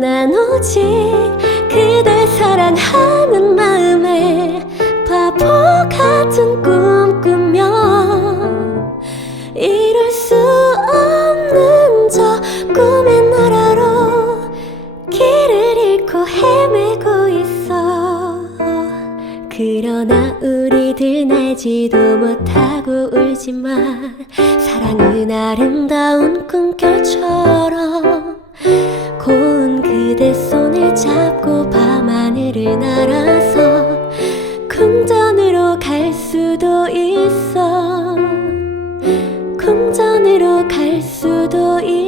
난 오직 그댈 사랑하는 마음에 바보 같은 꿈 꾸며 이룰 수 없는 저 꿈의 나라로 길을 잃고 헤매고 있어. 그러나 우리들 알지도 못하고 울지만 사랑은 아름다운 꿈결처럼 날아서 궁전으로 갈 수도 있어. 궁전으로 갈 수도 있어.